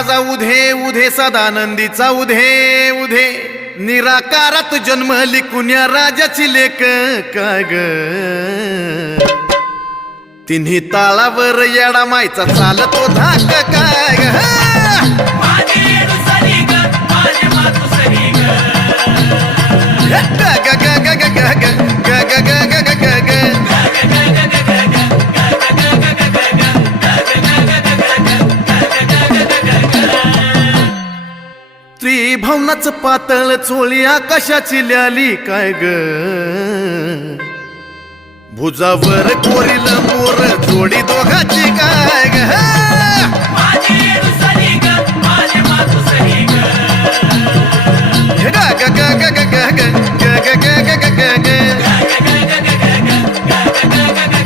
माझा उधे उधे सदानंदीचा उधे उधे निराकारात जन्मली कुण्या राजाची लेक काय ग तिन्ही ताळावर येडा मायचा चालतो धाक काय ग त्रिभुवनाच पातळ चोळी आकाशाची ल्याली काय ग भुजावर कोरील मोर जोडी दोघाची काय ग ग ग ग ग ग ग